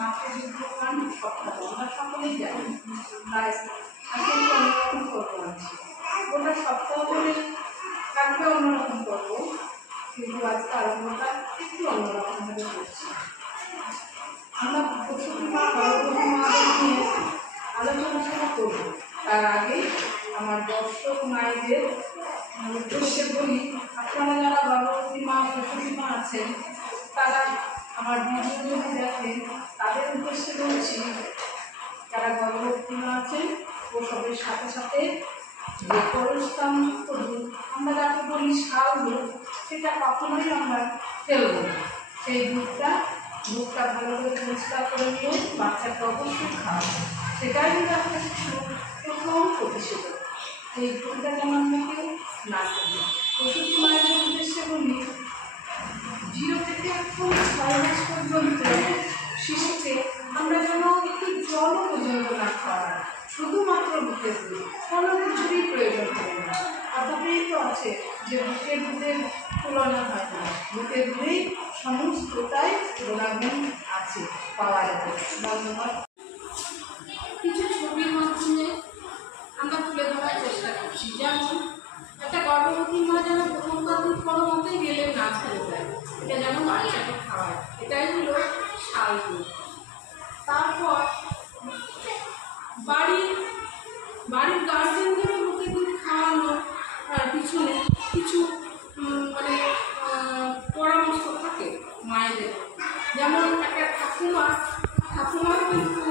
মাতৃদুগ্ধ পান সপ্তাহ আমরা সকলেই জানি, তাই আজকে একটু অন্যরকম করবো আছি। গোটা সপ্তাহ ধরে কালকে অন্যরকম করবো, কিন্তু আজকে আরম্ভটা একটু অন্যরকমভাবে করছি। আমরা প্রসূতি মা গর্ভবতী মাদের নিয়ে আলোচনা করবো। তার আগে আমার দর্শক মায়েদের উদ্দেশ্যে বলি, আপনারা যারা গর্ভবতী মা প্রসূতি মা আছেন তারা আমার ভিডিও যদি দেখেন তাদের উদ্দেশ্যে বলছি, যারা গর্ভবতী মা আছেন প্রসবের সাথে সাথে যে পরিস্থান আমরা যাকে বলি শাল দুধ, সেটা কখনোই আমরা ফেলব না। সেই দুধটা ভালো করে পরিষ্কার করে নিয়ে বাচ্চাকে অবশ্যই খাওয়াবো। সেটাই হলো একটা শিশুর প্রথম প্রতিষেধক। এই দুধটা যেন আমরা কেউ না করি। প্রসূতি মায়ের উদ্দেশ্যে বলি, 0 থেকে একদম 6 মাস পর্যন্ত শিশুকে আমরা যেন একটু জল পর্যন্ত না খাওয়াই, শুধুমাত্র বুকের দুধ, কোনো কিছুরই প্রয়োজন হয় না। কথাতেই তো আছে যে বুকের দুধের তুলনা হয় না, বুকের দুধেই সমস্তটাই গুণাগুণ আছে, পাওয়া যাবে। ধন্যবাদ। কিছু ছবির মাধ্যমে আমরা তুলে ধরার চেষ্টা করছি, যেমন একটা গর্ভবতী মা যেন প্রথমবার দুধ কোনো মতেই গেলে না ছেড়ে দেয়, এটা যেন বাচ্চাকে খাওয়ায়, এটাই হলো শাল দুধ। তারপর বাড়ির গার্জেনদেরও বুকে দুধ খাওয়ানোর পিছনে কিছু মানে পরামর্শ থাকে মায়েদের। যেমন একটা ঠাকুমা কিন্তু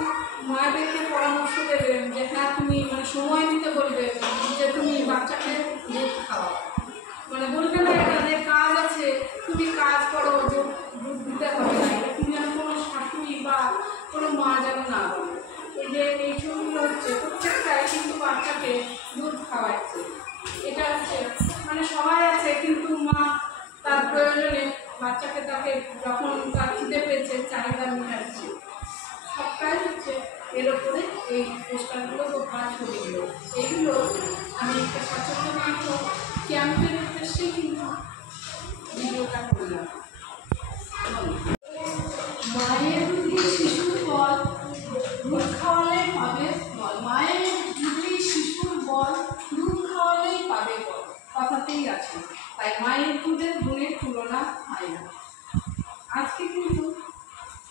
মায়েদেরকে পরামর্শ দেবেন যে হ্যাঁ তুমি মানে সময় দিতে বলবে যে তুমি বাচ্চাকে দুধ খাওয়াও, মানে বলবে না এটা যে কাজ আছে তুমি কাজ করো, দুধ দিতে হবে না, এটা তুমি যেন কোনো শাশুড়ি বা কোনো মা যেন না বলে। এই ছবিগুলো হচ্ছে প্রত্যেকটাই কিন্তু বাচ্চাকে দুধ খাওয়াচ্ছে। এটা হচ্ছে মানে সবাই আছে, কিন্তু মা তার প্রয়োজনে বাচ্চাকে তাকে যখন তার খিদে পেয়েছে চাহিদা মেটাচ্ছে। সবটাই হচ্ছে এর ওপরে এই পোস্টারগুলো বা ছবিগুলো। এইগুলো আমি একটা সচেতনতা ক্যাম্পের উদ্দেশ্যে কিন্তু ভিডিওটা করলাম। মায়ের দুধে শিশুর বল, দুধ খাওয়ালেই পাবে বল। মায়ের দুধে শিশুর বল, দুধ খাওয়ালেই পাবে বল, কথাতেই আছে। তাই মায়ের দুধের গুণের তুলনা হয় না। আজকে কিন্তু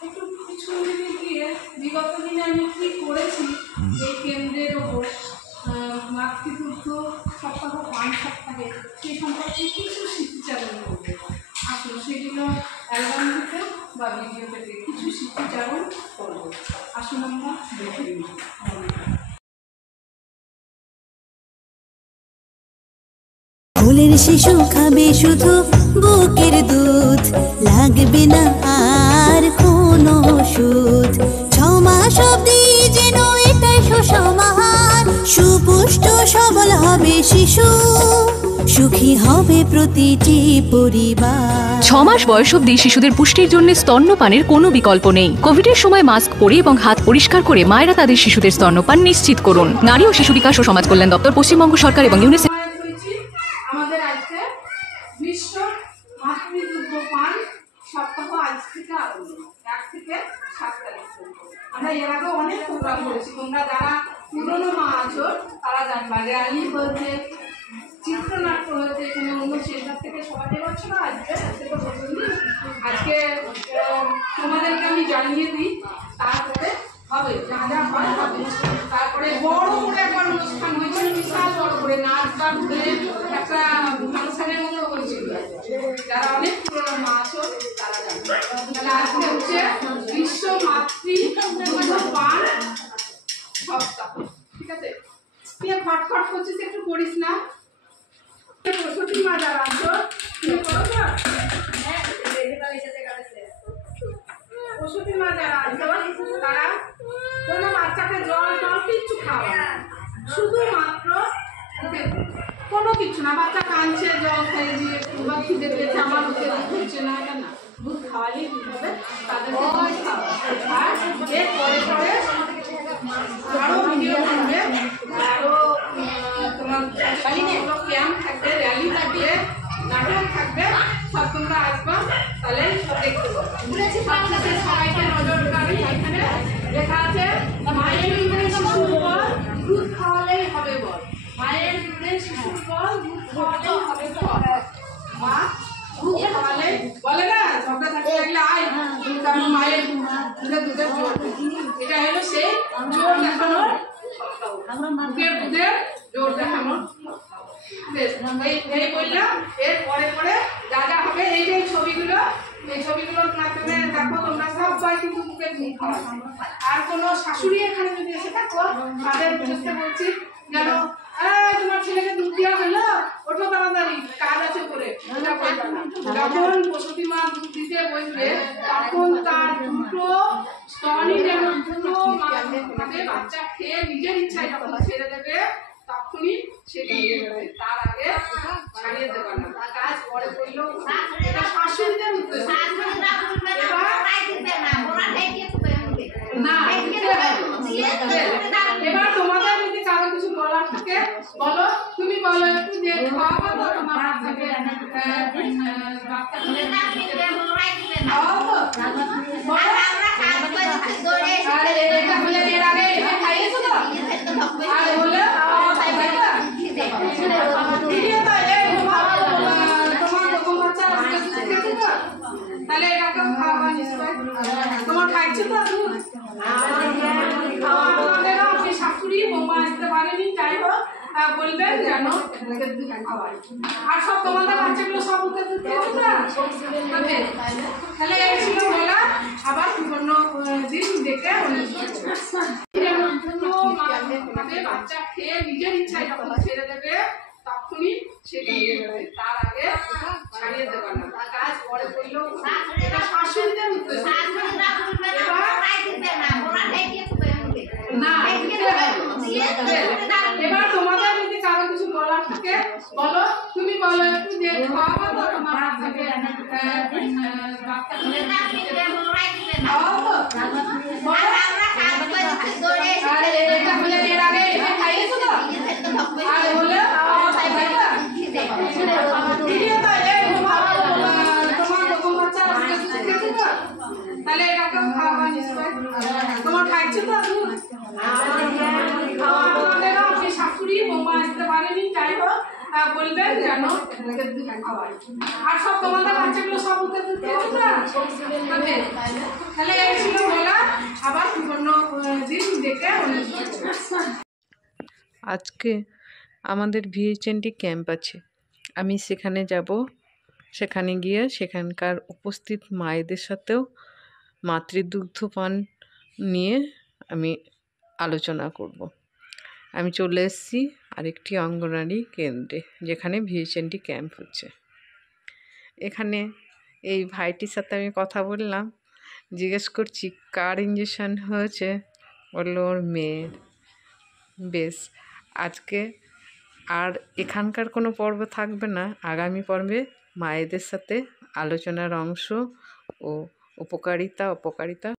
একটু পিছন দিকে গিয়ে বিগত দিনে আমি কী করেছি এই কেন্দ্রের ওপর মাতৃদুগ্ধ সপ্তাহ পান সপ্তাহে সেই সম্পর্কে কিছু স্মৃতিচারণ করবে। আসুন সেগুলো অ্যালবাম থেকে বা ভিডিও থেকে কিছু স্মৃতিচারণ করবো। আসুন আমরা দেখে নিই। কোলের শিশু খাবে শুধু বুকের দুধ, লাগবে না আর কোনো ওষুধ। 6 মাস অবধি যেন এটাই সুসমাহার, সুপুষ্ট সবল হবে শিশু, সুখী হবে প্রতিটি পরিবার। 6 মাস বয়স অবধি শিশুদের পুষ্টির জন্য স্তন্যপানের কোনো বিকল্প নেই। কোভিডের সময় মাস্ক পরে এবং হাত পরিষ্কার করে মায়েরা তাদের শিশুদের স্তন্যপান নিশ্চিত করুন। নারী ও শিশু বিকাশ ও সমাজ কল্যাণ দপ্তর, পশ্চিমবঙ্গ সরকার এবং ইউনিসেফ। আমাদের আজকে বিশ্ব মাতৃদুগ্ধ পান সপ্তাহ আজ থেকে আরম্ভ, 1 থেকে 7 তারিখ পর্যন্ত। আমরা এর আগে অনেক প্রোগ্রাম করেছি, তোমরা যারা পুরনো মা আছো তারা জানবা। র্যালি হয়েছে, চিত্রনাট্য হয়েছে, এখানে অন্য সেন্টার থেকে সবাই বেরোচ্ছে না। আজকে তোমাদেরকে আমি জানিয়ে দিই, তারপরে হবে যা যা হয় হবে। তারপরে বড় করে একটা অনুষ্ঠান হয়েছিল, বিশাল বড় করে নাচ গান করে একটা ফাংশনের মতো হয়েছিল। যারা অনেক পুরোনো মা আছো তারা জানবে। তাহলে আজকে হচ্ছে বিশ্ব মাতৃদুগ্ধ পান সপ্তাহ, ঠিক আছে? তুই খটখট করছিস, একটু করিস না। প্রসূতি মা যারা আছো তুমি করো না, প্রসূতি মা যারা আছো তারা কোনো বাচ্চাকে জল কিচ্ছু খাওয়া, শুধুমাত্র কোনো কিছু না। বাচ্চা কাঁদছে, জল খাই দিয়ে বা খিদে পেয়েছে, আমার বুকে দুধ হচ্ছে না, এটা না। দুধ খাওয়ালেই দুধ হবে, তাদেরকে দুধ খাওয়া। আর এর পরে পরে আরও ভিডিও থাকবে, আরও তোমার ক্যাম্প থাকবে, র্যালি থাকবে, নাটক থাকবে, সব তোমরা আসবা। তাহলে দেখতে পাবো। সবশেষে সবাইকে নজর রাখি, এখানে লেখা আছে মায়ের দুধে শিশুর বল দুধ খাওয়ালেই হবে বল। মায়ের দুধে শিশুর বল দুধ খাওয়ালেই হবে বল। মা দুধ খাওয়ালে বলে না ঝগড়া থাকতে লাগলে আয় কারণ মায়ের দুধের জোর। এটা হলো সেই জোর দেখানোর, বুকের দুধের জোর দেখানোর। এই বললাম, এর পরে পরে যা যা হবে এই যে ছবিগুলো, এই ছবিগুলোর মাধ্যমে দেখো তোমরা সবাই কিন্তু বুকের দুধ খাওয়া। আর কোনো শাশুড়ি এখানে যদি এসে থাকো তাদের বুঝতে বলছি যেন তোমার ছেলেকে দুধ দেওয়া হলো, ওঠো তাড়াতাড়ি কাজ আছে করে। যখন প্রসূতি মা দুধ দিতে বসবে তখন তার দুটো স্তনই যেন দুটো ভাবে বাচ্চা খেয়ে নিজের ইচ্ছায় যখন ছেড়ে দেবে তখনই সে দিয়ে দেবে, তার আগে ছাড়িয়ে দেবে না। তার কাজ পরে করলেও এটা শাশুড়িদের উদ্দেশ্য না। এবার তোমাদের যদি কারো কিছু বলার থাকে বলো, তুমি বলো একটু যে খাওয়াবো তো তোমার হাত থেকে খাইয়েছো তো আর বলে তাহলে এটাকে খাওয়া নিশ্চয় তোমার খাইছো তো আপনি শাশুড়ি বৌমা আসতে পারেনি, যাই হোক বলবেন যেন খাওয়াই। আর সব তোমাদের বাচ্চাগুলো সব উঠে দিতে হবে না, তাহলে এই ছিল বলা। আবার অন্য দিন দেখে বাচ্চা খেয়ে নিজের ইচ্ছায় যখন ছেড়ে দেবে তখনই সে দিয়ে দেবে, তার আগে ছাড়িয়ে দেবে না। তার কাজ পরে করলেও এটা শাশুড়িদের উদ্দেশ্য না। এবার তোমাদের যদি কারো কিছু বলার থাকে বলো, তুমি বলো একটু যে খাওয়াবো তো তোমার হাত থেকে খাইয়েছো তো আর বলে তাহলে এটাকে খাওয়া নিশ্চয় তোমার খাইছো তো আপনি শাশুড়ি বৌমা আসতে পারেনি, যাই হোক বলবেন যেন খাওয়াই। আর সব তোমাদের বাচ্চাগুলো সব উঠে দিতে হবে না, তাহলে এই ছিল বলা। আবার অন্য দিন দেখে আজকে আমাদের ভিএইচএনটি ক্যাম্প আছে, আমি সেখানে যাব। সেখানে গিয়ে সেখানকার উপস্থিত মায়েদের সাথেও মাতৃদুগ্ধ পান নিয়ে আমি আলোচনা করব। আমি চলে এসেছি আরেকটি অঙ্গনওয়াড়ি কেন্দ্রে যেখানে ভিএইচএনটি ক্যাম্প হচ্ছে। এখানে এই ভাইটির সাথে আমি কথা বললাম, জিজ্ঞেস করছি কার ইঞ্জেকশন হয়েছে, বললো ওর মেয়ের। বেশ, আজকে আর এখানকার কোনো পর্ব থাকবে না, আগামী পর্বে মায়েদের সাথে আলোচনার অংশ ও উপকারিতা অপকারিতা